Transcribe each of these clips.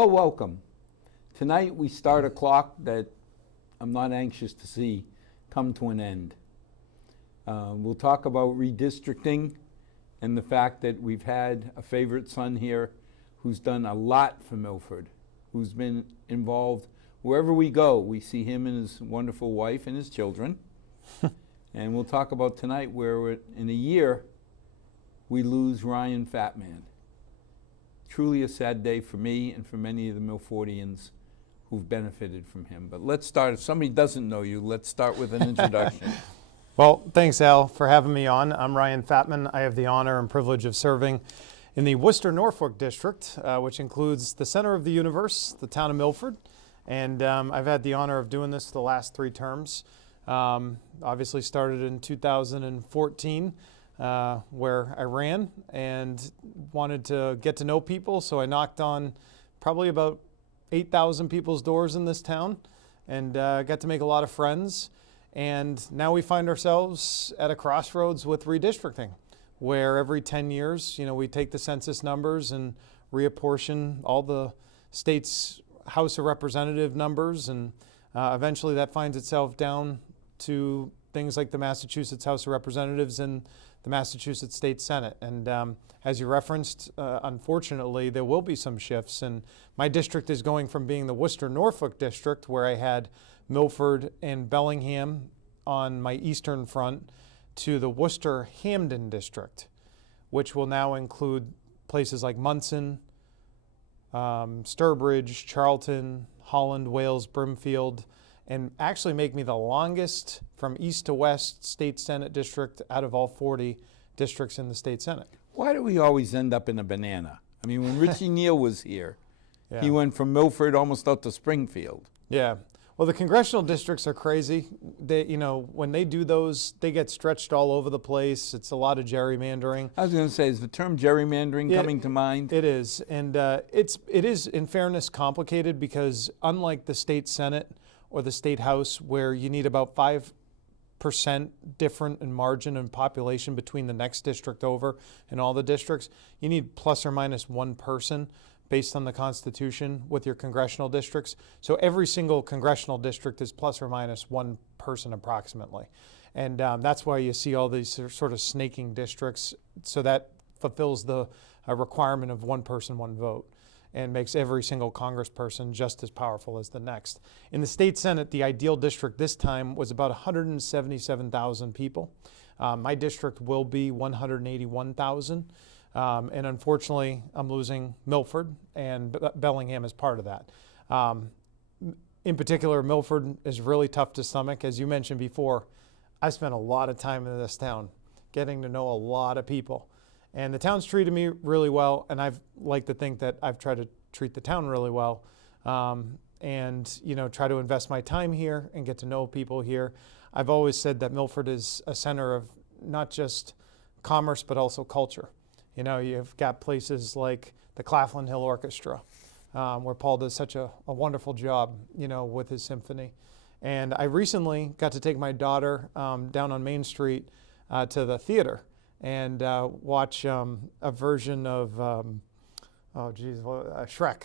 Well, welcome. Tonight we start a clock that I'm not anxious to see come to an end. We'll talk about redistricting and the fact that we've had a favorite son here who's done a lot for Milford, who's been involved wherever we go. We see him and his wonderful wife and his children. And we'll talk about tonight where in a year we lose Ryan Fattman. Truly a sad day for me and for many of the Milfordians who've benefited from him. But let's start, if somebody doesn't know you, let's start with an introduction. Well, thanks, Al, for having me on. I'm Ryan Fattman. I have the honor and privilege of serving in the Worcester-Norfolk District, which includes the center of the universe, the town of Milford. And I've had the honor of doing this the last 3 terms. Obviously started in 2014, where I ran and wanted to get to know people. So I knocked on probably about 8,000 people's doors in this town and got to make a lot of friends. And now we find ourselves at a crossroads with redistricting, where every 10 years, we take the census numbers and reapportion all the state's House of Representative numbers, and eventually that finds itself down to things like the Massachusetts House of Representatives and the Massachusetts State Senate. And as you referenced, unfortunately, there will be some shifts. And my district is going from being the Worcester-Norfolk district, where I had Milford and Bellingham on my eastern front, to the Worcester-Hamden district, which will now include places like Munson, Sturbridge, Charlton, Holland, Wales, Brimfield, and actually make me the longest from east to west state Senate district out of all 40 districts in the state Senate. Why do we always end up in a banana? I mean, when Richie Neal was here, Yeah. he went from Milford almost out to Springfield. Yeah. Well, the congressional districts are crazy. They, when they do those, they get stretched all over the place. It's a lot of gerrymandering. I was going to say, is the term gerrymandering coming to mind? It is, and it is, in fairness, complicated because unlike the state Senate or the state House, where you need about 5% different in margin and population between the next district over and all the districts, you need plus or minus 1 person based on the Constitution with your congressional districts. So every single congressional district is plus or minus 1 person approximately. And that's why you see all these sort of snaking districts. So that fulfills the requirement of 1 person, 1 vote, and makes every single congressperson just as powerful as the next. In the state Senate, the ideal district this time was about 177,000 people. My district will be 181,000. And unfortunately, I'm losing Milford, and Bellingham is part of that. In particular, Milford is really tough to stomach. As you mentioned before, I spent a lot of time in this town, getting to know a lot of people. And the town's treated me really well, and I've like to think that I've tried to treat the town really well, and try to invest my time here and get to know people here. I've always said that Milford is a center of not just commerce, but also culture. You've got places like the Claflin Hill Orchestra, where Paul does such a wonderful job, with his symphony. And I recently got to take my daughter down on Main Street to the theater and watch a version of, Shrek.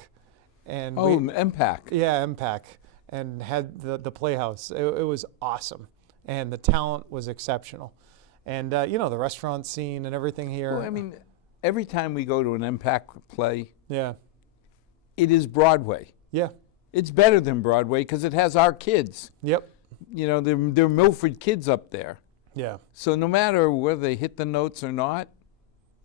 And MPAC. Yeah, MPAC. And had the Playhouse. It was awesome. And the talent was exceptional. And, the restaurant scene and everything here. Well, I mean, every time we go to an MPAC play, yeah, it is Broadway. Yeah. It's better than Broadway because it has our kids. Yep. They're Milford kids up there. Yeah. So no matter whether they hit the notes or not,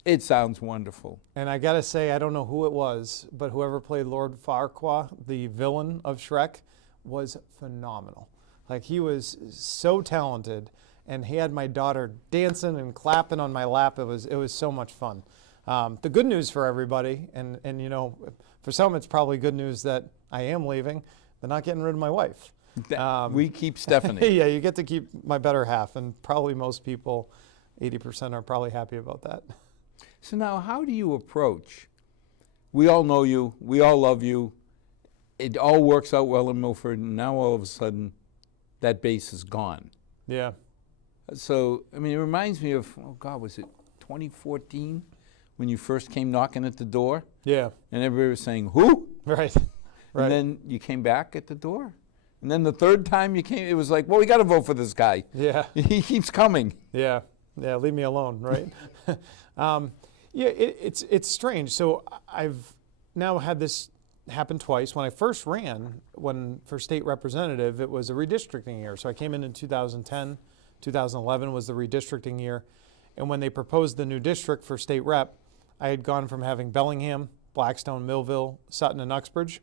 it sounds wonderful. And I got to say, I don't know who it was, but whoever played Lord Farquaad, the villain of Shrek, was phenomenal. Like, he was so talented, and he had my daughter dancing and clapping on my lap. It was so much fun. The good news for everybody, and for some it's probably good news that I am leaving. They're not getting rid of my wife. We keep Stephanie. Yeah, you get to keep my better half, and probably most people, 80%, are probably happy about that. So now, how do you approach? We all know you. We all love you. It all works out well in Milford, and now all of a sudden, that base is gone. Yeah. So, I mean, it reminds me of, was it 2014 when you first came knocking at the door? Yeah. And everybody was saying, who? Right. Right. And then you came back at the door. And then the third time you came, it was like, well, we got to vote for this guy. Yeah. He keeps coming. Yeah. Yeah. Leave me alone. Right. Yeah. It's strange. So I've now had this happen twice. When I first ran, for state representative, it was a redistricting year. So I came in 2010. 2011 was the redistricting year. And when they proposed the new district for state rep, I had gone from having Bellingham, Blackstone, Millville, Sutton, and Uxbridge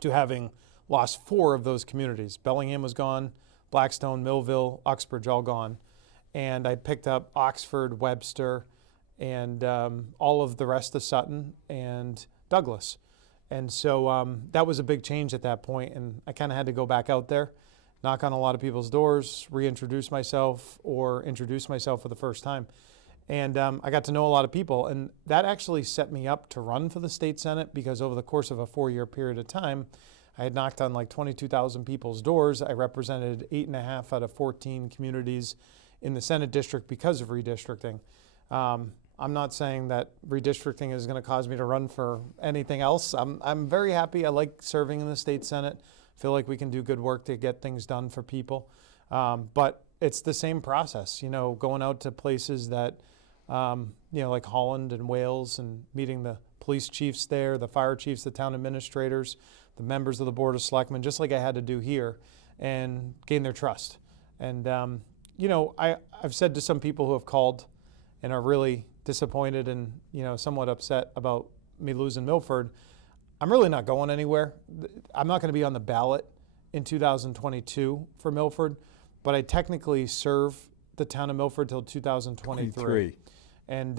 to having lost 4 of those communities. Bellingham was gone, Blackstone, Millville, Uxbridge, all gone. And I picked up Oxford, Webster, and all of the rest of Sutton and Douglas. And so that was a big change at that point, and I kind of had to go back out there, knock on a lot of people's doors, reintroduce myself, or introduce myself for the first time. And I got to know a lot of people, and that actually set me up to run for the state senate, because over the course of a 4-year period of time, I had knocked on like 22,000 people's doors. I represented 8.5 out of 14 communities in the Senate district because of redistricting. I'm not saying that redistricting is going to cause me to run for anything else. I'm very happy. I like serving in the state senate. Feel like we can do good work to get things done for people. But it's the same process, going out to places that, like Holland and Wales, and meeting the police chiefs there, the fire chiefs, the town administrators, the members of the Board of Selectmen, just like I had to do here, and gain their trust. And, I've said to some people who have called and are really disappointed and, somewhat upset about me losing Milford, I'm really not going anywhere. I'm not going to be on the ballot in 2022 for Milford, but I technically serve the town of Milford till 2023. 23. And,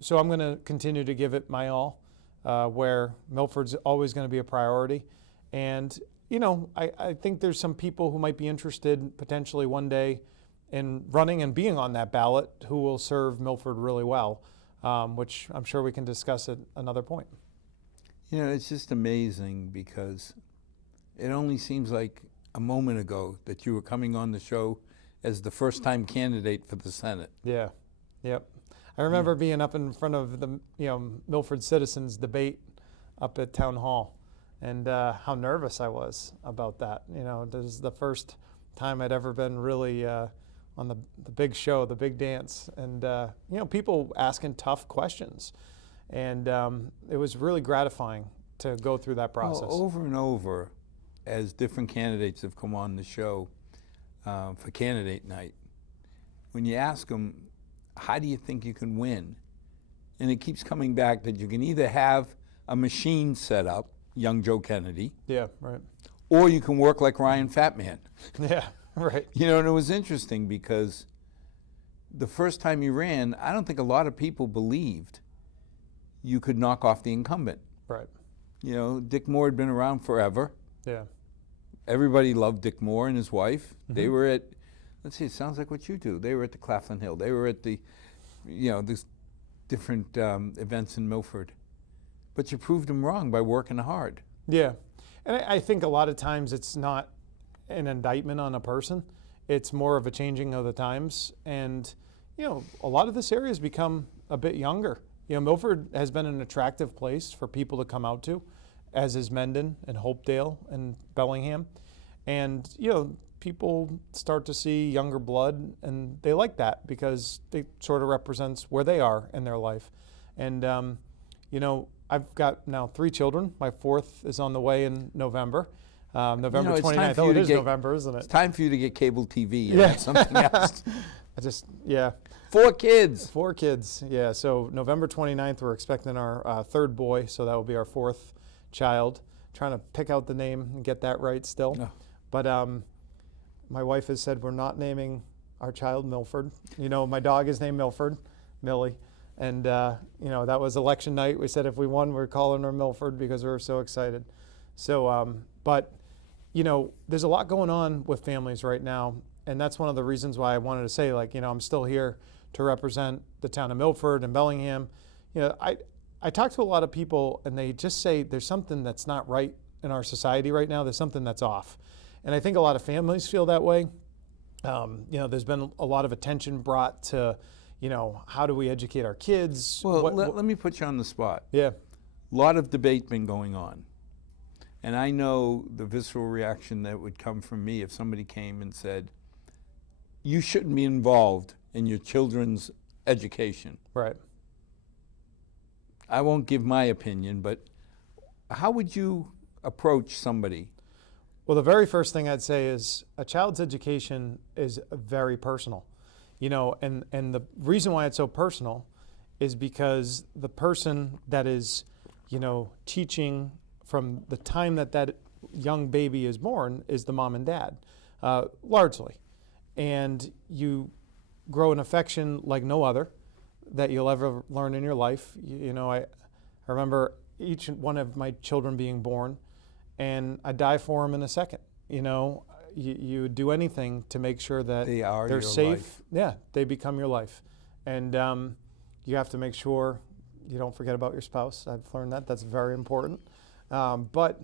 so I'm going to continue to give it my all, where Milford's always going to be a priority. And, I think there's some people who might be interested potentially one day in running and being on that ballot who will serve Milford really well, which I'm sure we can discuss at another point. It's just amazing, because it only seems like a moment ago that you were coming on the show as the first-time candidate for the Senate. Yeah, yep. I remember being up in front of the Milford citizens debate up at Town Hall, and how nervous I was about that. This is the first time I'd ever been really on the big show, the big dance, and people asking tough questions. And it was really gratifying to go through that process. Well, over and over, as different candidates have come on the show for candidate night, when you ask them, how do you think you can win? And it keeps coming back that you can either have a machine set up, young Joe Kennedy, Yeah, right. or you can work like Ryan Fattman. Yeah, right. And it was interesting, because the first time you ran, I don't think a lot of people believed you could knock off the incumbent. Right. Dick Moore had been around forever. Yeah. Everybody loved Dick Moore and his wife. Mm-hmm. They were at, let's see, it sounds like what you do. They were at the Claflin Hill. They were at the, these different events in Milford. But you proved them wrong by working hard. Yeah. And I think a lot of times it's not an indictment on a person. It's more of a changing of the times. And, a lot of this area has become a bit younger. Milford has been an attractive place for people to come out to, as is Mendon and Hopedale and Bellingham. And, people start to see younger blood, and they like that because it sort of represents where they are in their life. And, I've got now 3 children. My 4th is on the way in November. November 29th. Oh, it is November, isn't it? It's time for you to get cable TV and have something else. 4 kids. 4 kids, yeah. So November 29th, we're expecting our 3rd boy, so that will be our 4th child. Trying to pick out the name and get that right still. No. But my wife has said we're not naming our child Milford. My dog is named Milford, Millie. And, that was election night. We said if we won, we're calling her Milford because we were so excited. So, but, there's a lot going on with families right now. And that's one of the reasons why I wanted to say, I'm still here to represent the town of Milford and Bellingham. I talk to a lot of people, and they just say there's something that's not right in our society right now. There's something that's off. And I think a lot of families feel that way. There's been a lot of attention brought to, how do we educate our kids? Well, let me put you on the spot. Yeah. lot of debate been going on. And I know the visceral reaction that would come from me if somebody came and said, you shouldn't be involved in your children's education. Right. I won't give my opinion, but how would you approach somebody? Well, the very first thing I'd say is a child's education is very personal, and the reason why it's so personal is because the person that is, teaching from the time that young baby is born is the mom and dad, largely. And you grow an affection like no other that you'll ever learn in your life. I remember each one of my children being born, and I die for them in a second. You do anything to make sure that they're safe. Life. Yeah, they become your life. And you have to make sure you don't forget about your spouse. I've learned that's very important. But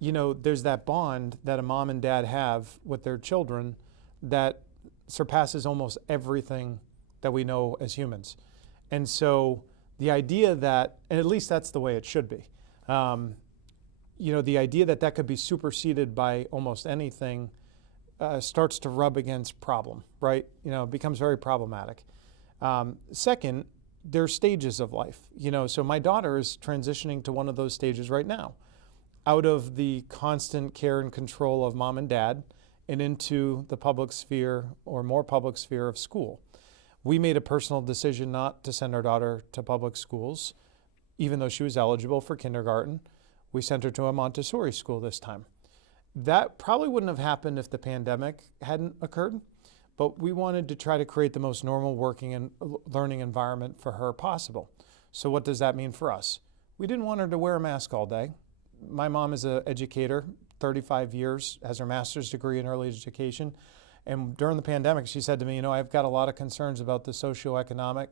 there's that bond that a mom and dad have with their children that surpasses almost everything that we know as humans. And so the idea that, and at least that's the way it should be, the idea that could be superseded by almost anything starts to rub against problem, right? It becomes very problematic. Second, there's stages of life. So my daughter is transitioning to one of those stages right now, out of the constant care and control of mom and dad and into the public sphere or more public sphere of school. We made a personal decision not to send our daughter to public schools, even though she was eligible for kindergarten. We sent her to a Montessori school this time. That probably wouldn't have happened if the pandemic hadn't occurred, but we wanted to try to create the most normal working and learning environment for her possible. So what does that mean for us? We didn't want her to wear a mask all day. My mom is an educator, 35 years, has her master's degree in early education. And during the pandemic, she said to me, I've got a lot of concerns about the socioeconomic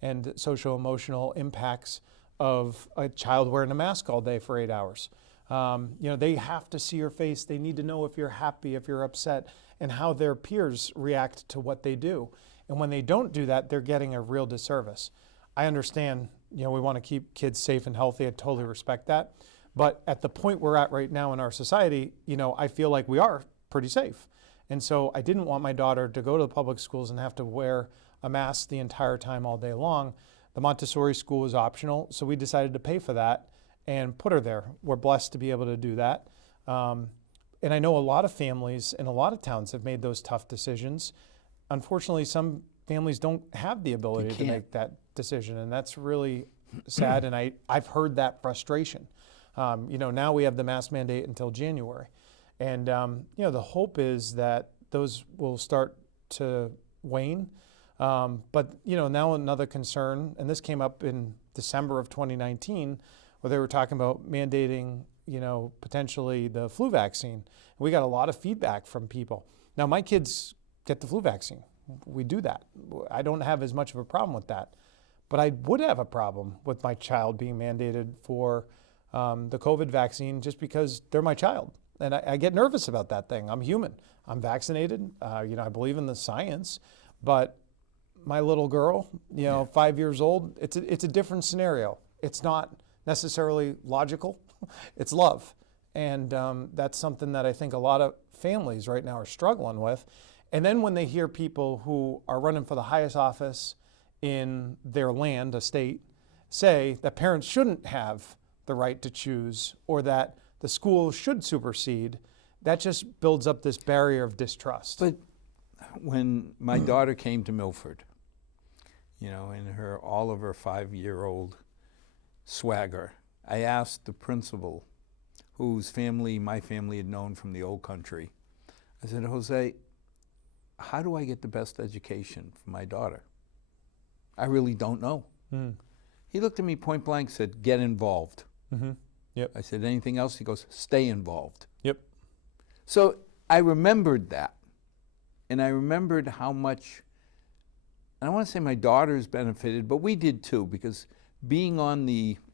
and socio-emotional impacts of a child wearing a mask all day for 8 hours. They have to see your face. They need to know if you're happy, if you're upset, and how their peers react to what they do. And when they don't do that, they're getting a real disservice. I understand, we want to keep kids safe and healthy. I totally respect that. But at the point we're at right now in our society, I feel like we are pretty safe. And so I didn't want my daughter to go to the public schools and have to wear a mask the entire time all day long. The Montessori school was optional, so we decided to pay for that and put her there. We're blessed to be able to do that. And I know a lot of families in a lot of towns have made those tough decisions. Unfortunately, some families don't have the ability to make that decision, and that's really sad, and I've heard that frustration. Now we have the mask mandate until January. And, the hope is that those will start to wane. But now another concern, and this came up in December of 2019, where they were talking about mandating, potentially the flu vaccine. We got a lot of feedback from people. Now, my kids get the flu vaccine. We do that. I don't have as much of a problem with that. But I would have a problem with my child being mandated for the COVID vaccine just because they're my child. And I get nervous about that thing. I'm human. I'm vaccinated. I believe in the science. But my little girl, 5 years old, it's a different scenario. It's not necessarily logical. It's love. And that's something that I think a lot of families right now are struggling with. And then when they hear people who are running for the highest office in their land, a state, say that parents shouldn't have the right to choose or that the school should supersede, that just builds up this barrier of distrust. But when my daughter came to Milford, in all of her 5-year-old swagger, I asked the principal, whose family my family had known from the old country, I said, Jose, how do I get the best education for my daughter? I really don't know. He looked at me point blank, said, get involved. Mm-hmm. Yep. I said, anything else? He goes, stay involved. Yep. So I remembered that. And I remembered how much, and I want to say my daughters benefited, but we did too, because being on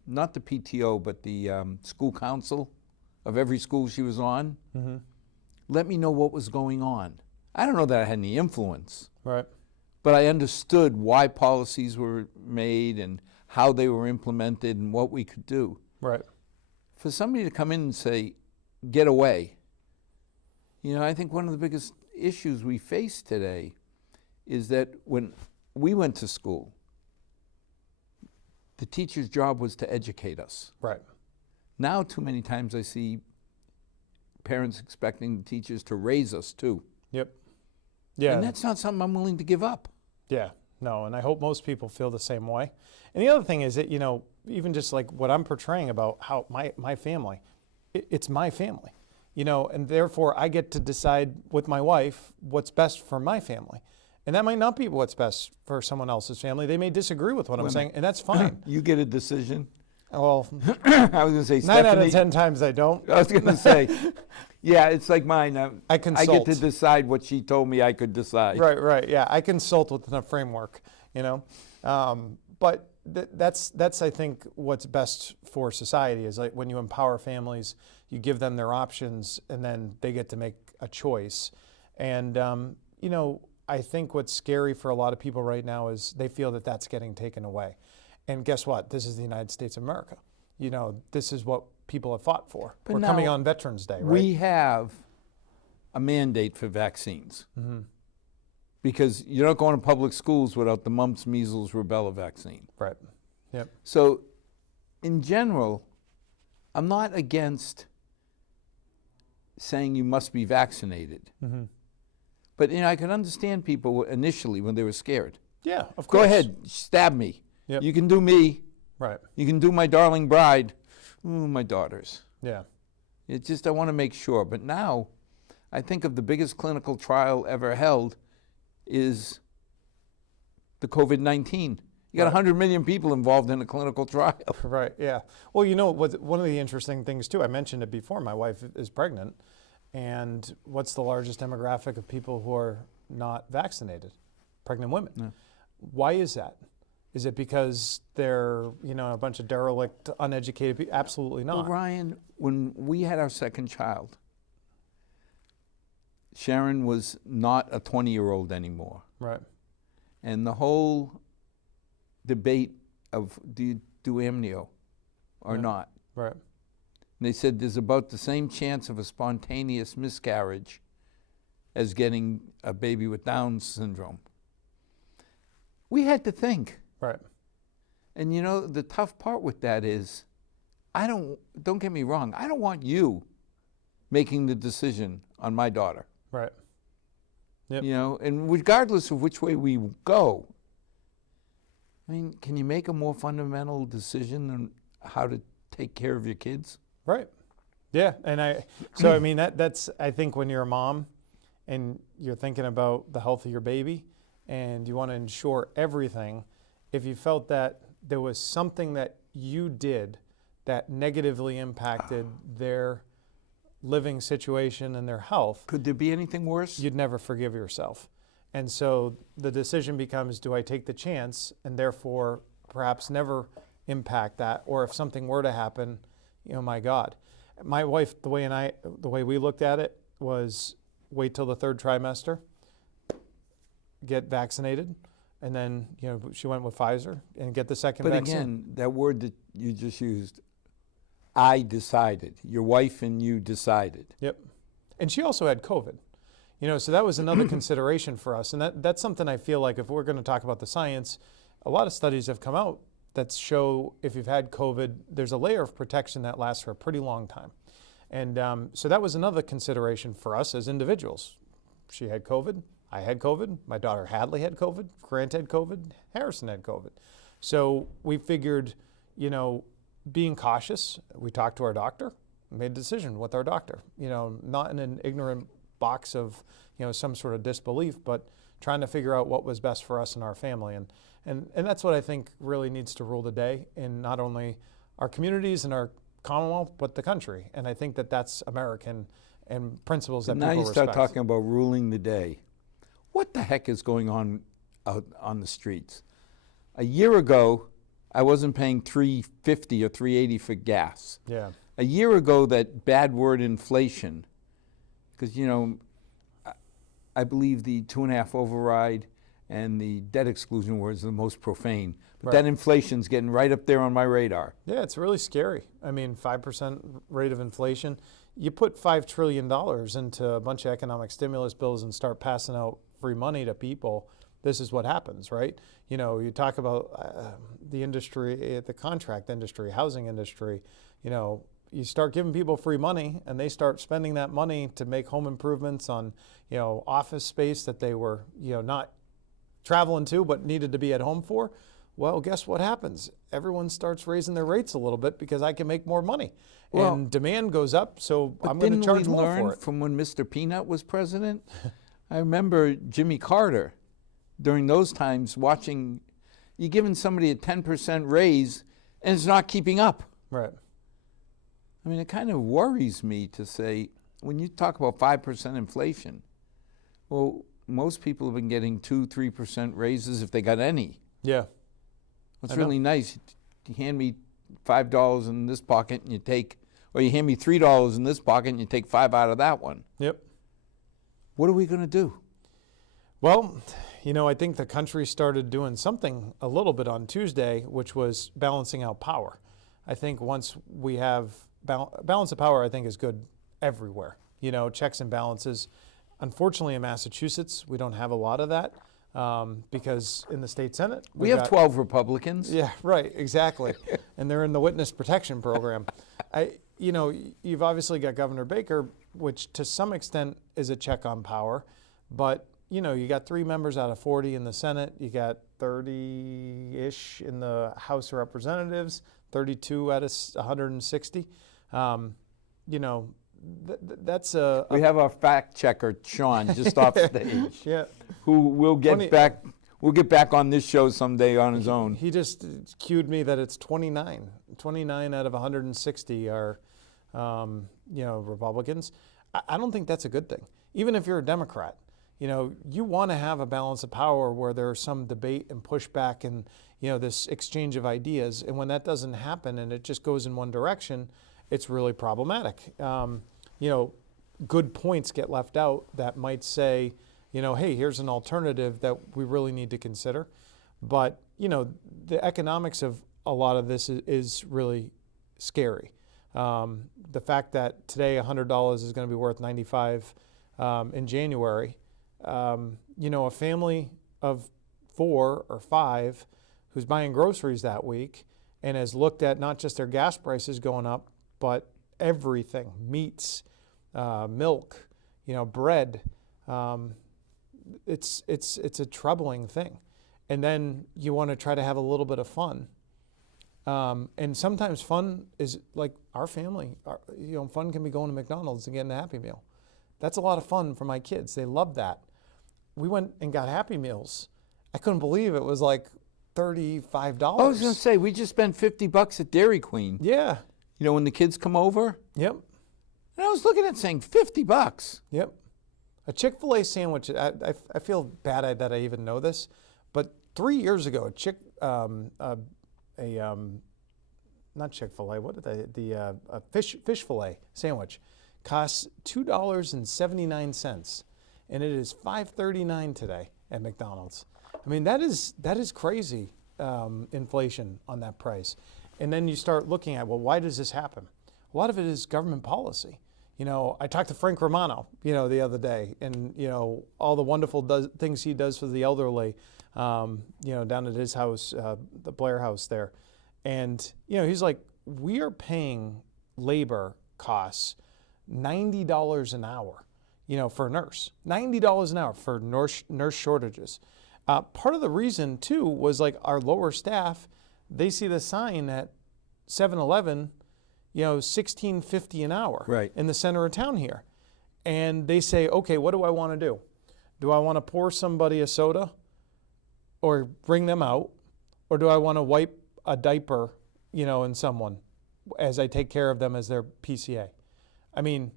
not the PTO, but the school council of every school she was on, let me know what was going on. I don't know that I had any influence. Right. But I understood why policies were made and how they were implemented and what we could do. Right. For somebody to come in and say, get away, I think one of the biggest issues we face today is that when we went to school, the teacher's job was to educate us. Right. Now, too many times I see parents expecting the teachers to raise us too. Yep. Yeah. And that's not something I'm willing to give up. Yeah. No, and I hope most people feel the same way. And the other thing is that, even just like what I'm portraying about how my family, it's my family, and therefore I get to decide with my wife what's best for my family. And that might not be what's best for someone else's family. They may disagree with what I'm saying, and that's fine. You get a decision. Well, I was going to say, 9 out Stephanie, of 10 times I don't. I was going to say, yeah, it's like mine. I I consult. get to decide what she told me I could decide. Right. Yeah, I consult within a framework, But that's I think what's best for society is like when you empower families, you give them their options, and then they get to make a choice. And I think what's scary for a lot of people right now is they feel that that's getting taken away. And guess what? This is the United States of America. This is what people have fought for. But We're now, coming on Veterans Day, right? We have a mandate for vaccines. Mm-hmm. Because you're not going to public schools without the mumps, measles, rubella vaccine. Right. Yep. So, in general, I'm not against saying you must be vaccinated. Mm-hmm. But I can understand people initially when they were scared. Yeah, of course. Go ahead, stab me. Yep. You can do me. Right. You can do my darling bride. Ooh, my daughters. Yeah. It's just I want to make sure. But now, I think of the biggest clinical trial ever held is the COVID-19. You got 100 million people involved in a clinical trial. Right, yeah. Well, one of the interesting things too, I mentioned it before, my wife is pregnant, and what's the largest demographic of people who are not vaccinated? Pregnant women. Yeah. Why is that? Is it because they're, a bunch of derelict, uneducated people? Absolutely not. Well, Ryan, when we had our second child, Sharon was not a 20-year-old anymore. Right. And the whole debate of do you do amnio or not? Right. And they said there's about the same chance of a spontaneous miscarriage as getting a baby with Down syndrome. We had to think. Right. And the tough part with that is, don't get me wrong, I don't want you making the decision on my daughter. Right. Yep. And regardless of which way we go, I mean, can you make a more fundamental decision on how to take care of your kids? Right. Yeah. And that's, I think when you're a mom and you're thinking about the health of your baby and you want to ensure everything, if you felt that there was something that you did that negatively impacted their living situation and their health, Could there be anything worse? you'd never forgive yourself. And so the decision becomes, do I take the chance and therefore perhaps never impact that? Or if something were to happen, my God. My wife, the way we looked at it was wait till the 3rd trimester, get vaccinated, and then, she went with Pfizer and get the second But vaccine. again, that word that you just used, I decided. Your wife and you decided. Yep. And she also had COVID. So that was another consideration for us. And that's something I feel like if we're going to talk about the science, a lot of studies have come out that show if you've had COVID, there's a layer of protection that lasts for a pretty long time. And so that was another consideration for us as individuals. She had COVID. I had COVID. My daughter Hadley had COVID. Grant had COVID. Harrison had COVID. So we figured, being cautious, we talked to our doctor, made a decision with our doctor, not in an ignorant box of, some sort of disbelief, but trying to figure out what was best for us and our family. And that's what I think really needs to rule the day in not only our communities and our Commonwealth, but the country. And I think that that's American and principles that Now people you start respect. talking about ruling the day. What the heck is going on out on the streets? A year ago, I wasn't paying $3.50 or $3.80 for gas. Yeah. A year ago, that bad word inflation, because I believe the 2.5 override and the debt exclusion was the most profane. But Right. that inflation's getting right up there on my radar. Yeah, it's really scary. I mean, 5% rate of inflation. You put $5 trillion into a bunch of economic stimulus bills and start passing out free money to people, this is what happens, right? You know, you talk about the industry, the contract industry, housing industry, you know, you start giving people free money and they start spending that money to make home improvements on, you know, office space that they were, you know, not traveling to but needed to be at home for. Well, guess what happens? Everyone starts raising their rates a little bit because I can make more money. Well, and demand goes up, so But I'm going to didn't charge we more learn for it. from when Mr. Peanut was president? I remember Jimmy Carter during those times watching, you're giving somebody a 10% raise and it's not keeping up. Right. I mean, it kind of worries me to say, when you talk about 5% inflation, well, most people have been getting 2-3% raises if they got any. Yeah. It's I know. really nice. You hand me $5 in this pocket and you take, or you hand me $3 in this pocket and you take 5 out of that one. Yep. What are we going to do? Well, you know, I think the country started doing something a little bit on Tuesday, which was balancing out power. I think once we have balance of power, I think is good everywhere. You know, checks and balances. Unfortunately, in Massachusetts, we don't have a lot of that because in the state Senate, We we've have got- 12 Republicans. Yeah, right, exactly. And they're in the witness protection program. You know, you've obviously got Governor Baker, which to some extent is a check on power, but you know, you got 3 members out of 40 in the Senate, you got 30-ish in the House of Representatives, 32 out of 160. You know, that's a We have our fact checker, Sean, just off stage, yeah. who will get 20 back. We'll get back on this show someday on his own. He just cued me that it's 29. 29 out of 160 are, you know, Republicans. I don't think that's a good thing. Even if you're a Democrat, you know, you want to have a balance of power where there's some debate and pushback and, you know, this exchange of ideas. And when that doesn't happen and it just goes in one direction, it's really problematic. You know, good points get left out that might say, you know, hey, here's an alternative that we really need to consider. But, you know, the economics of a lot of this is really scary. The fact that today $100 is going to be worth $95 in January, you know, a family of 4 or 5 who's buying groceries that week and has looked at not just their gas prices going up, but everything, meats, milk, you know, bread. It's a troubling thing. And then you want to try to have a little bit of fun. And sometimes fun is like our family, you know, fun can be going to McDonald's and getting a Happy Meal. That's a lot of fun for my kids. They love that. We went and got Happy Meals. I couldn't believe it was like $35. I was going to say, we just spent $50 at Dairy Queen. Yeah. You know, when the kids come over. Yep. And I was looking at saying $50. Yep. A Chick-fil-A sandwich, I feel bad that I even know this, but 3 years ago, not Chick-fil-A, what did the fish fillet sandwich costs $2.79, and it is $5.39 today at McDonald's. I mean, that is crazy inflation on that price. And then you start looking at, well, why does this happen? A lot of it is government policy. You know, I talked to Frank Romano, you know, the other day, and, you know, all the wonderful things he does for the elderly, you know, down at his house, the Blair House there. And, you know, he's like, we are paying labor costs $90 an hour, you know, for a nurse. $90 an hour for nurse shortages. Part of the reason, too, was like our lower staff, they see the sign at 7-Eleven, you know, $16.50 an hour Right. in the center of town here. And they say, okay, what do I want to do? Do I want to pour somebody a soda or bring them out? Or do I want to wipe a diaper, you know, in someone as I take care of them as their PCA? I mean,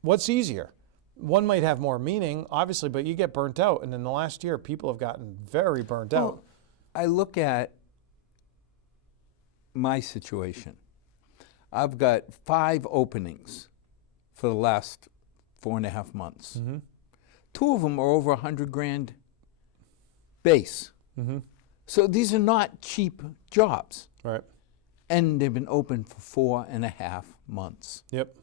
what's easier? One might have more meaning, obviously, but you get burnt out. And in the last year, people have gotten very burnt out. Well, I look at my situation. I've got 5 openings for the last 4.5 months. Mm-hmm. 2 of them are over $100,000 base. Mm-hmm. So these are not cheap jobs. Right. And they've been open for 4.5 months. Yep.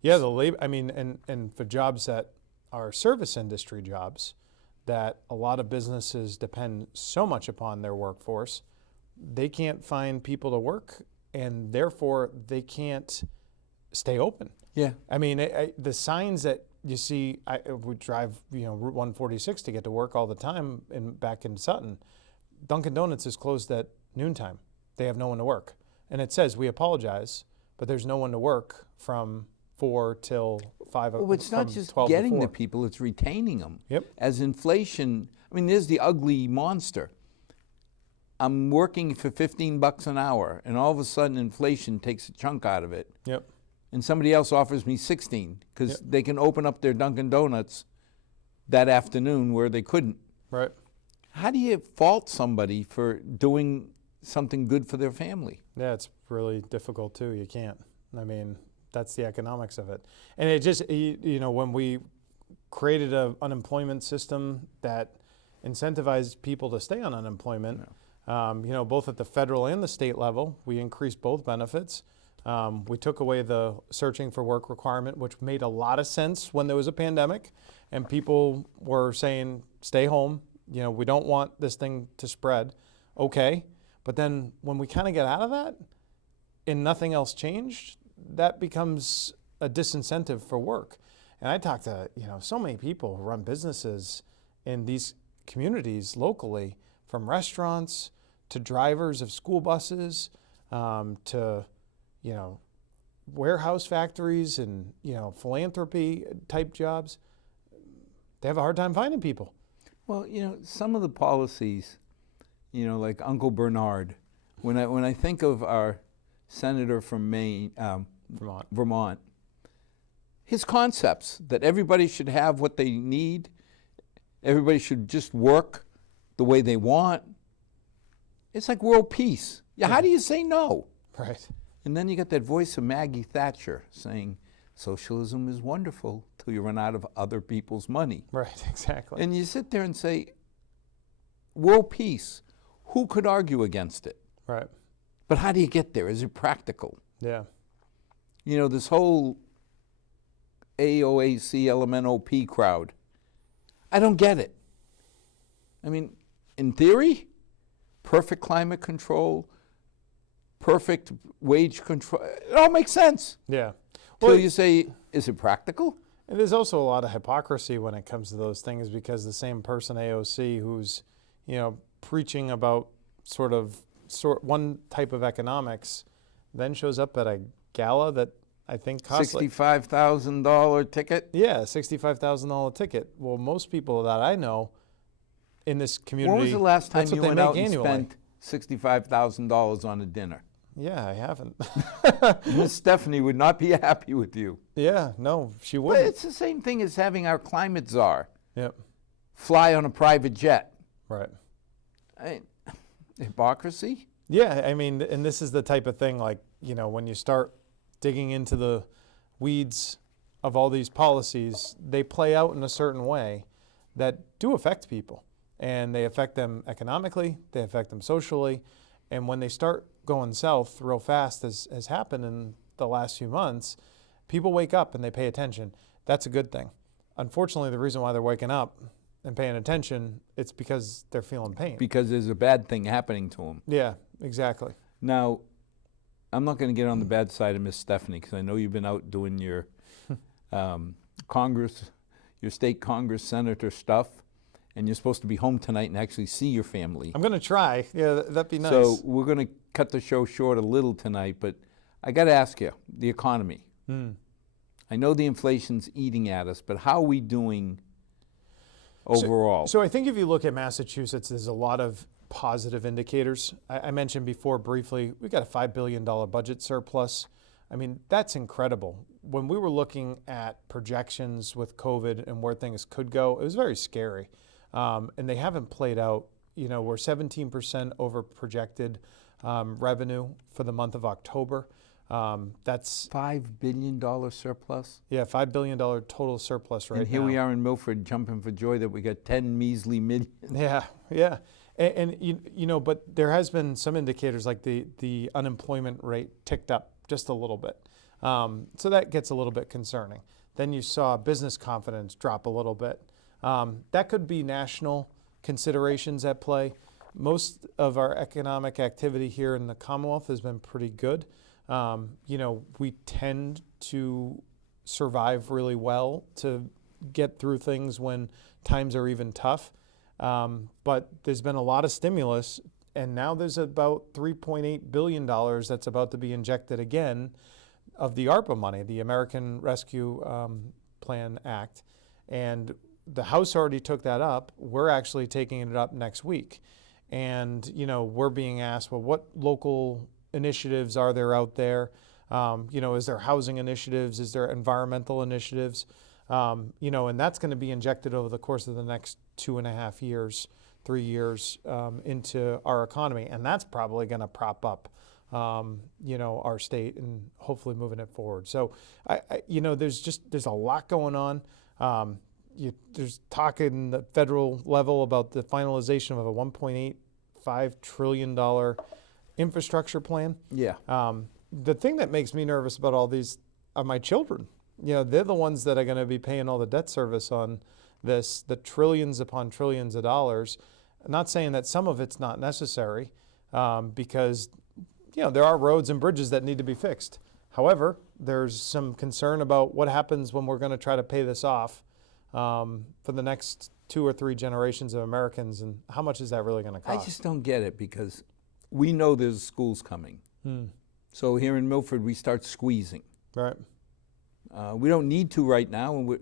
Yeah, the labor, I mean, and for jobs that are service industry jobs, that a lot of businesses depend so much upon their workforce, they can't find people to work, and therefore they can't stay open. Yeah. I mean, the signs that you see, we drive, Route 146 to get to work all the time back in Sutton. Dunkin' Donuts is closed at noontime. They have no one to work. And it says, we apologize, but there's no one to work from 4 till 5 o'clock. Well, it's not just getting the people, it's retaining them. Yep. As inflation, I mean, there's the ugly monster. I'm working for $15 an hour, and all of a sudden inflation takes a chunk out of it. Yep. And somebody else offers me 16 because Yep. they can open up their Dunkin' Donuts that afternoon where they couldn't. Right. How do you fault somebody for doing something good for their family? Yeah, it's really difficult too. You can't. I mean, that's the economics of it. And it just, when we created an unemployment system that incentivized people to stay on unemployment, both at the federal and the state level, we increased both benefits. We took away the searching for work requirement, which made a lot of sense when there was a pandemic and people were saying, stay home. We don't want this thing to spread. Okay. But then when we kind of get out of that and nothing else changed, that becomes a disincentive for work. And I talk to, so many people who run businesses in these communities locally, from restaurants to drivers of school buses, to, warehouse factories and, philanthropy type jobs. They have a hard time finding people. Well, some of the policies, like Uncle Bernard, when I think of our senator from Maine, Vermont, his concepts that everybody should have what they need, everybody should just work the way they want, it's like world peace. Yeah, how do you say no? Right. And then you got that voice of Maggie Thatcher saying, socialism is wonderful till you run out of other people's money. Right, exactly. And you sit there and say, world peace, who could argue against it? Right. But how do you get there? Is it practical? Yeah. This whole AOAC, LMNOP crowd, I don't get it. I mean, in theory, perfect climate control, perfect wage control, it all makes sense. Yeah. Till you say, is it practical? And there's also a lot of hypocrisy when it comes to those things, because the same person, AOC, who's, preaching about one type of economics, then shows up at a gala that I think costs $65,000 ticket? Yeah, $65,000 ticket. Well, most people that I know in this community, When was the last time that's what you they went make out and annually. spent $65,000 on a dinner? Yeah, I haven't. Miss Stephanie would not be happy with you. Yeah, no, she But wouldn't. it's the same thing as having our climate czar Yep. fly on a private jet. Right. Hypocrisy? Yeah, I mean, and this is the type of thing, like, when you start digging into the weeds of all these policies, they play out in a certain way that do affect people. And they affect them economically, they affect them socially. And when they start going south real fast, as has happened in the last few months, people wake up and they pay attention. That's a good thing. Unfortunately, the reason why they're waking up and paying attention, it's because they're feeling pain. Because there's a bad thing happening to them. Yeah, exactly. Now, I'm not going to get on the bad side of Miss Stephanie, because I know you've been out doing your Congress, your state Congress senator stuff, and you're supposed to be home tonight and actually see your family. I'm going to try. Yeah, that'd be nice. So we're going to cut the show short a little tonight, but I got to ask you, the economy. I know the inflation's eating at us, but how are we doing overall? So I think if you look at Massachusetts, there's a lot of positive indicators. I mentioned before briefly, we got a $5 billion budget surplus. I mean, that's incredible. When we were looking at projections with COVID and where things could go, it was very scary. And they haven't played out. We're 17% over projected revenue for the month of October. That's $5 billion surplus. $5 billion total surplus right now. And here we are in Milford jumping for joy that we got 10 measly million. Yeah. And you know, but there has been some indicators like the unemployment rate ticked up just a little bit. So that gets a little bit concerning. Then you saw business confidence drop a little bit. That could be national considerations at play. Most of our economic activity here in the Commonwealth has been pretty good. You know, we tend to survive really well to get through things when times are even tough. But there's been a lot of stimulus, and now there's about $3.8 billion that's about to be injected again of the ARPA money, the American Rescue Plan Act. And the House already took that up. We're actually taking it up next week. And, you know, we're being asked, well, what local initiatives are there out there? You know, is there housing initiatives? Is there environmental initiatives? You know, and that's going to be injected over the course of the next 2.5 years, 3 years into our economy. And that's probably going to prop up, you know, our state and hopefully moving it forward. So, you know, there's a lot going on. There's talk in the federal level about the finalization of a $1.85 trillion infrastructure plan. Yeah. The thing that makes me nervous about all these are my children. You know, they're the ones that are going to be paying all the debt service on this, the trillions upon trillions of dollars. I'm not saying that some of it's not necessary because, you know, there are roads and bridges that need to be fixed. However, there's some concern about what happens when we're going to try to pay this off for the next 2 or 3 generations of Americans, and how much is that really going to cost? I just don't get it because we know there's schools coming. So here in Milford, we start squeezing. Right. We don't need to right now. And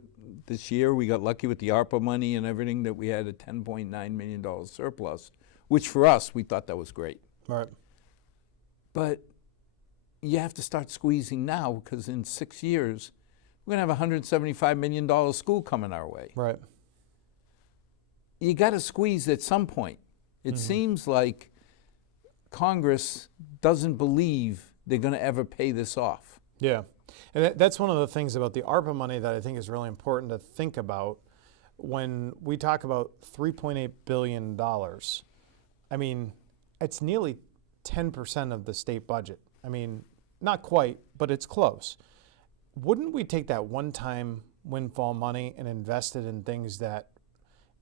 this year, we got lucky with the ARPA money and everything that we had a $10.9 million surplus, which for us, we thought that was great. Right. But you have to start squeezing now because in 6 years, we're going to have a $175 million school coming our way. Right. You got to squeeze at some point. It seems like Congress doesn't believe they're going to ever pay this off. Yeah. And that's one of the things about the ARPA money that I think is really important to think about when we talk about $3.8 billion. I mean, it's nearly 10% of the state budget. I mean, not quite, but it's close. Wouldn't we take that one-time windfall money and invest it in things that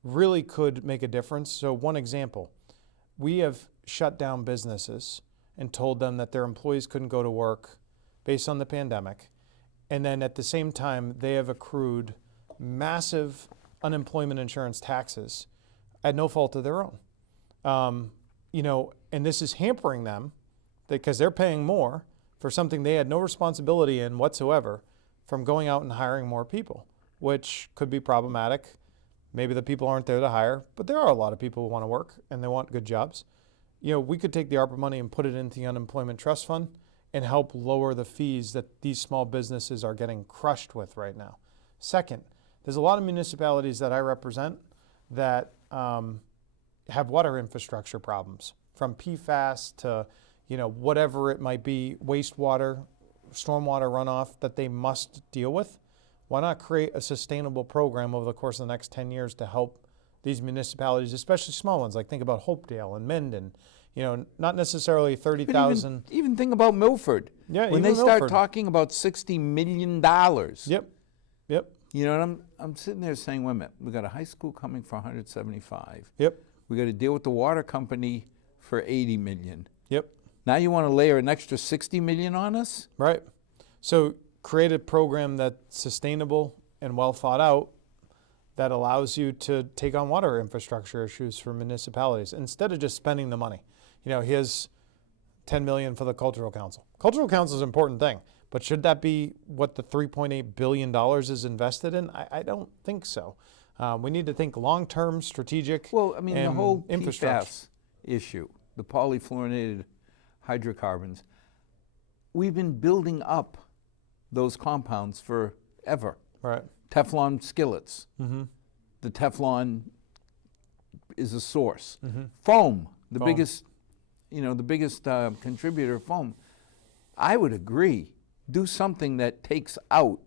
really could make a difference? So one example, we have shut down businesses and told them that their employees couldn't go to work based on the pandemic. And then at the same time, they have accrued massive unemployment insurance taxes at no fault of their own. You know, and this is hampering them because they're paying more for something they had no responsibility in whatsoever from going out and hiring more people, which could be problematic. Maybe the people aren't there to hire, but there are a lot of people who want to work and they want good jobs. You know, we could take the ARPA money and put it into the unemployment trust fund and help lower the fees that these small businesses are getting crushed with right now. Second, there's a lot of municipalities that I represent that have water infrastructure problems, from PFAS to, you know, whatever it might be, wastewater, stormwater runoff that they must deal with. Why not create a sustainable program over the course of the next 10 years to help these municipalities, especially small ones, like think about Hopedale and Mendon, you know, not necessarily 30,000. Even think about Milford. Yeah, when even they start Milford. talking about $60 million. Yep. You know, and I'm sitting there saying, wait a minute, we got a high school coming for 175. Yep. We got to deal with the water company for 80 million. Yep. Now you want to layer an extra 60 million on us? Right. So create a program that's sustainable and well thought out that allows you to take on water infrastructure issues for municipalities instead of just spending the money. You know, here's 10 million for the Cultural Council. Cultural Council is an important thing, but should that be what the $3.8 billion is invested in? I don't think so. We need to think long-term, strategic, Well, I mean, the whole infrastructure PFAS issue, the polyfluorinated hydrocarbons, we've been building up those compounds forever. Right. Teflon skillets. The Teflon is a source. Foam, the biggest, you know, the biggest contributor of foam. I would agree. Do something that takes out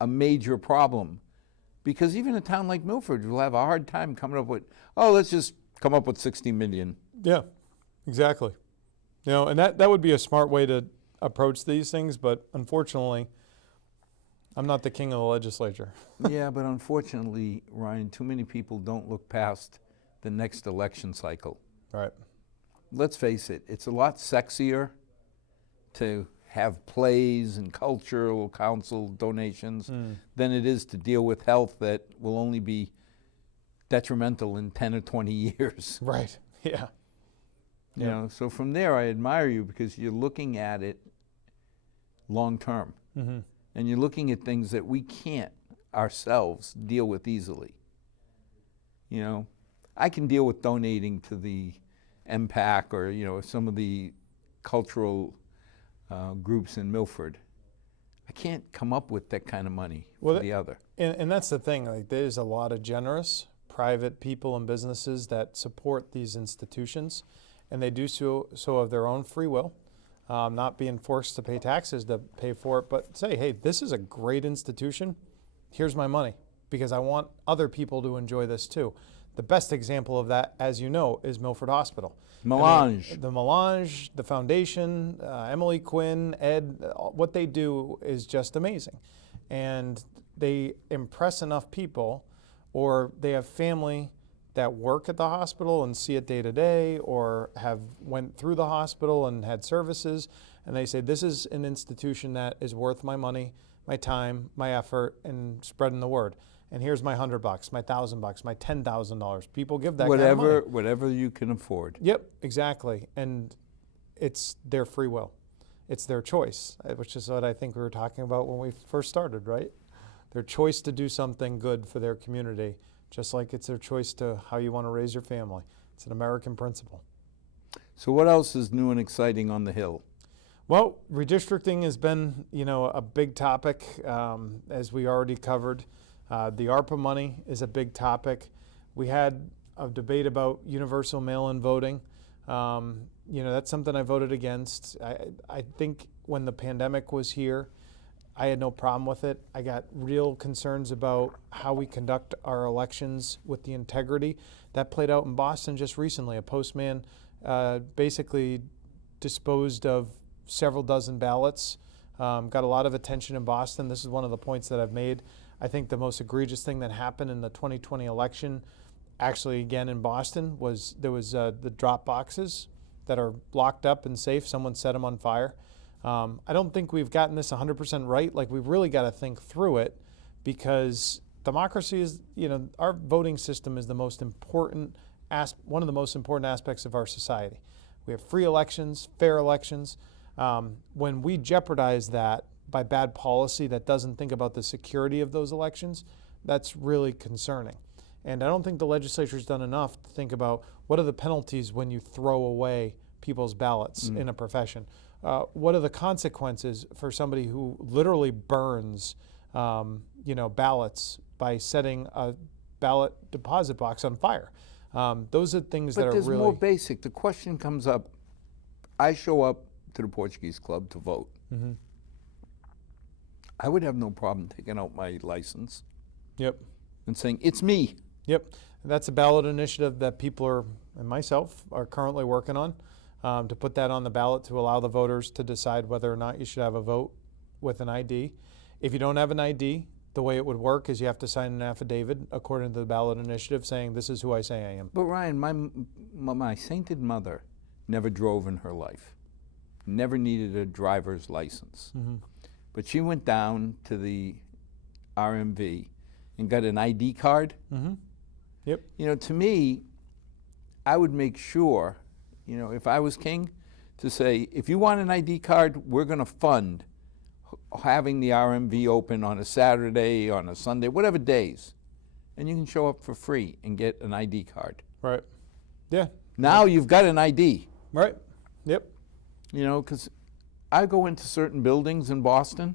a major problem. Because even a town like Milford will have a hard time coming up with, oh, let's just come up with 60 million. Yeah, exactly. You know, and that would be a smart way to approach these things, but unfortunately, I'm not the king of the legislature. Yeah, but unfortunately, Ryan, too many people don't look past the next election cycle. Right. Let's face it, it's a lot sexier to have plays and cultural council donations than it is to deal with health that will only be detrimental in 10 or 20 years. Right. Yeah. You know, so from there, I admire you because you're looking at it long term. Mm-hmm. And you're looking at things that we can't ourselves deal with easily. You know, I can deal with donating to the MPAC or, you know, some of the cultural groups in Milford. I can't come up with that kind of money for the other. And that's the thing, like there's a lot of generous private people and businesses that support these institutions, and they do so of their own free will, not being forced to pay taxes to pay for it, but say, hey, this is a great institution, here's my money, because I want other people to enjoy this too. The best example of that, as you know, is Milford Hospital. Melange. I mean, the Melange, the foundation, Emily Quinn, Ed, what they do is just amazing. And they impress enough people, or they have family that work at the hospital and see it day to day, or have went through the hospital and had services, and they say, this is an institution that is worth my money, my time, my effort, and spreading the word. And here's my $100, my $1,000, my $10,000. People give that kind of money. Whatever you can afford. Yep, exactly. And it's their free will. It's their choice, which is what I think we were talking about when we first started, right? Their choice to do something good for their community, just like it's their choice to how you want to raise your family. It's an American principle. So what else is new and exciting on the Hill? Well, redistricting has been, you know, a big topic, as we already covered. The ARPA money is a big topic. We had a debate about universal mail-in voting. You know, that's something I voted against. I think when the pandemic was here, I had no problem with it. I got real concerns about how we conduct our elections with the integrity. That played out in Boston just recently. A postman basically disposed of several dozen ballots. Got a lot of attention in Boston. This is one of the points that I've made. I think the most egregious thing that happened in the 2020 election, actually again in Boston, was there was the drop boxes that are locked up and safe. Someone set them on fire. I don't think we've gotten this 100% right. Like, we've really got to think through it, because democracy is, you know, our voting system is the most important, one of the most important aspects of our society. We have free elections, fair elections. When we jeopardize that by bad policy that doesn't think about the security of those elections, that's really concerning. And I don't think the legislature's done enough to think about what are the penalties when you throw away people's ballots in a profession. What are the consequences for somebody who literally burns, you know, ballots by setting a ballot deposit box on fire? Those are things that are really... But there's more basic. The question comes up, I show up to the Portuguese Club to vote. Mm-hmm. I would have no problem taking out my license. Yep. And saying, it's me. Yep. That's a ballot initiative that people are, and myself, are currently working on, to put that on the ballot to allow the voters to decide whether or not you should have a vote with an ID. If you don't have an ID, the way it would work is you have to sign an affidavit according to the ballot initiative saying, this is who I say I am. But Ryan, my sainted mother never drove in her life, never needed a driver's license. Mm-hmm. But she went down to the RMV and got an ID card. Mm-hmm. Yep. You know, to me, I would make sure, you know, if I was king, to say, if you want an ID card, we're going to fund having the RMV open on a Saturday, on a Sunday, whatever days. And you can show up for free and get an ID card. Right. Yeah. Now you've got an ID. Right. Yep. You know, because I go into certain buildings in Boston,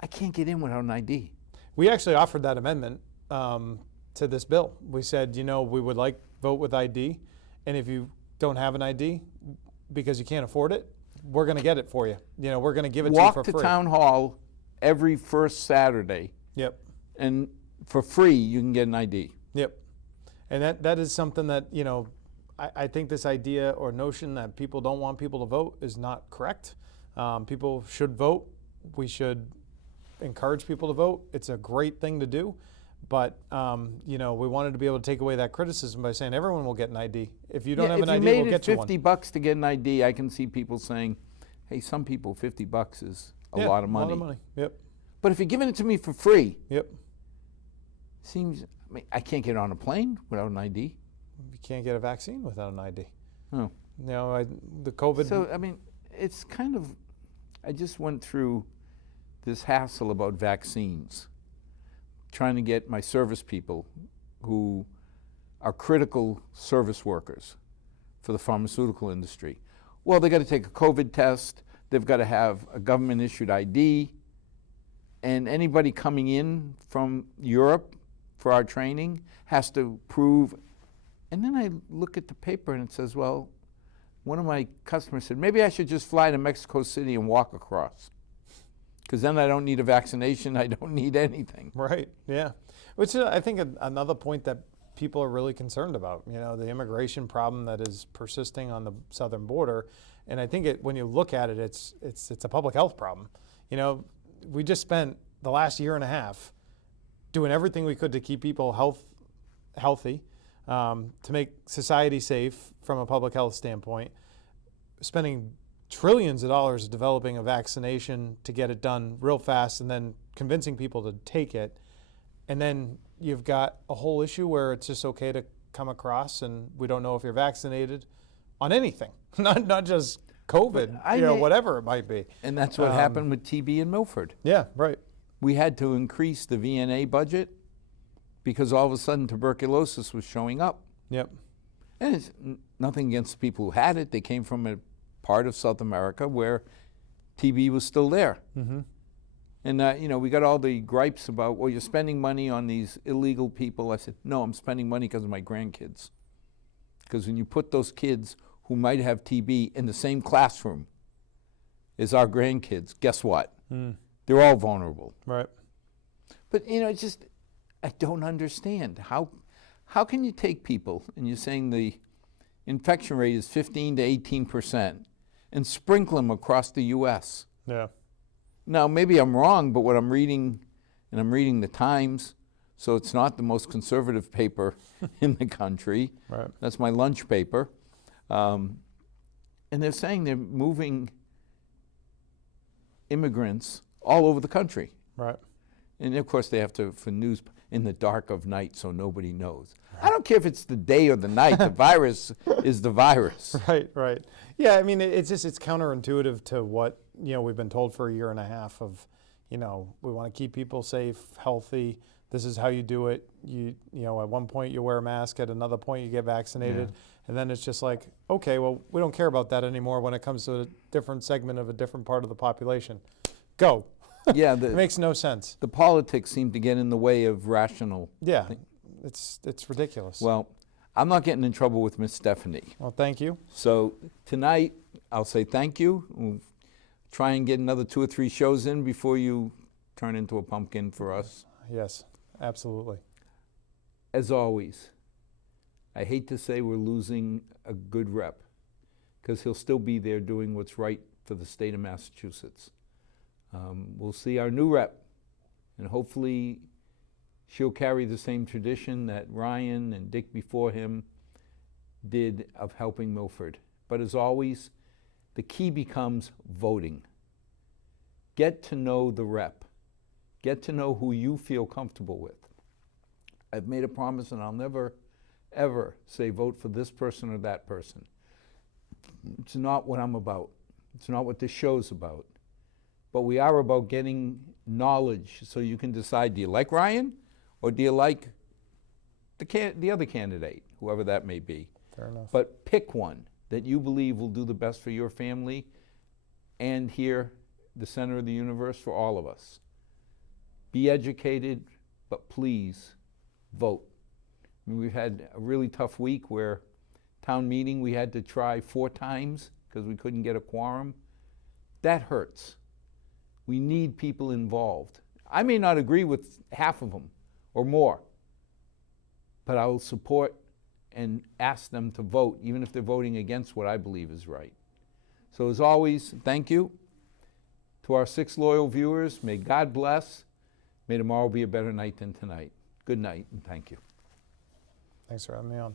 I can't get in without an ID. We actually offered that amendment to this bill. We said, you know, we would like vote with ID, and if you don't have an ID because you can't afford it, we're going to get it for you. You know, we're going to give it Walk to you to for free. town hall every first Saturday, Yep. and for free you can get an ID. Yep. And that is something that, you know, I think this idea or notion that people don't want people to vote is not correct. People should vote. We should encourage people to vote. It's a great thing to do. But, you know, we wanted to be able to take away that criticism by saying everyone will get an ID. If you don't have an ID, we'll get you one. If you made it $50 to get an ID, I can see people saying, hey, some people, $50 is a lot of money. A lot of money. Yep. But if you're giving it to me for free, Yep. seems, I mean, I can't get on a plane without an ID. You can't get a vaccine without an ID. Oh. You know, the COVID. So, I mean, it's kind of, I just went through this hassle about vaccines, trying to get my service people who are critical service workers for the pharmaceutical industry. Well, they got to take a COVID test, they've got to have a government issued ID, and anybody coming in from Europe for our training has to prove. And then I look at the paper and it says, well, one of my customers said, maybe I should just fly to Mexico City and walk across, because then I don't need a vaccination, I don't need anything. Right, yeah. Which is, I think, another point that people are really concerned about, you know, the immigration problem that is persisting on the southern border. And I think when you look at it, it's a public health problem. You know, we just spent the last year and a half doing everything we could to keep people healthy, to make society safe from a public health standpoint, spending trillions of dollars developing a vaccination to get it done real fast and then convincing people to take it. And then you've got a whole issue where it's just okay to come across and we don't know if you're vaccinated on anything, not just COVID, whatever it might be. And that's what happened with TB in Milford. Yeah, right. We had to increase the VNA budget because all of a sudden tuberculosis was showing up. Yep. And it's nothing against the people who had it. They came from a part of South America where TB was still there. Mm-hmm. And, you know, we got all the gripes about, well, you're spending money on these illegal people. I said, no, I'm spending money because of my grandkids. Because when you put those kids who might have TB in the same classroom as our grandkids, guess what? They're all vulnerable. Right. But, you know, it's just, I don't understand. How can you take people, and you're saying the infection rate is 15 to 18%, and sprinkle them across the U.S.? Yeah. Now, maybe I'm wrong, but what I'm reading, and I'm reading the Times, so it's not the most conservative paper in the country. Right. That's my lunch paper. And they're saying they're moving immigrants all over the country. Right. And of course they have to, for news, in the dark of night so nobody knows. Right. I don't care if it's the day or the night, the virus is the virus. Right, right. Yeah, I mean, it's counterintuitive to what, you know, we've been told for a year and a half of, you know, we want to keep people safe, healthy. This is how you do it. You know, at one point you wear a mask, at another point you get vaccinated. Yeah. And then it's just like, okay, well, we don't care about that anymore when it comes to a different segment of a different part of the population. Go. Yeah, it makes no sense. The politics seem to get in the way of rational. Yeah, it's ridiculous. Well, I'm not getting in trouble with Miss Stephanie. Well, thank you. So tonight, I'll say thank you. We'll try and get another 2 or 3 shows in before you turn into a pumpkin for us. Yes, absolutely. As always, I hate to say we're losing a good rep, because he'll still be there doing what's right for the state of Massachusetts. We'll see our new rep, and hopefully she'll carry the same tradition that Ryan and Dick before him did of helping Milford. But as always, the key becomes voting. Get to know the rep. Get to know who you feel comfortable with. I've made a promise, and I'll never, ever say vote for this person or that person. It's not what I'm about. It's not what this show's about. But we are about getting knowledge so you can decide, do you like Ryan or do you like the other candidate, whoever that may be. Fair enough. But pick one that you believe will do the best for your family and here, the center of the universe for all of us. Be educated, but please vote. I mean, we've had a really tough week where town meeting we had to try 4 times because we couldn't get a quorum. That hurts. We need people involved. I may not agree with half of them or more, but I will support and ask them to vote, even if they're voting against what I believe is right. So as always, thank you. To our 6 loyal viewers, may God bless. May tomorrow be a better night than tonight. Good night, and thank you. Thanks for having me on.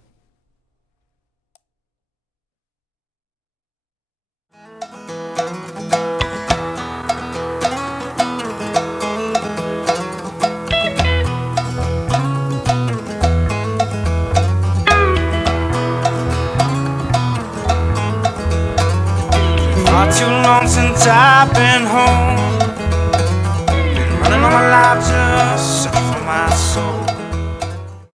Not too long since I've been home.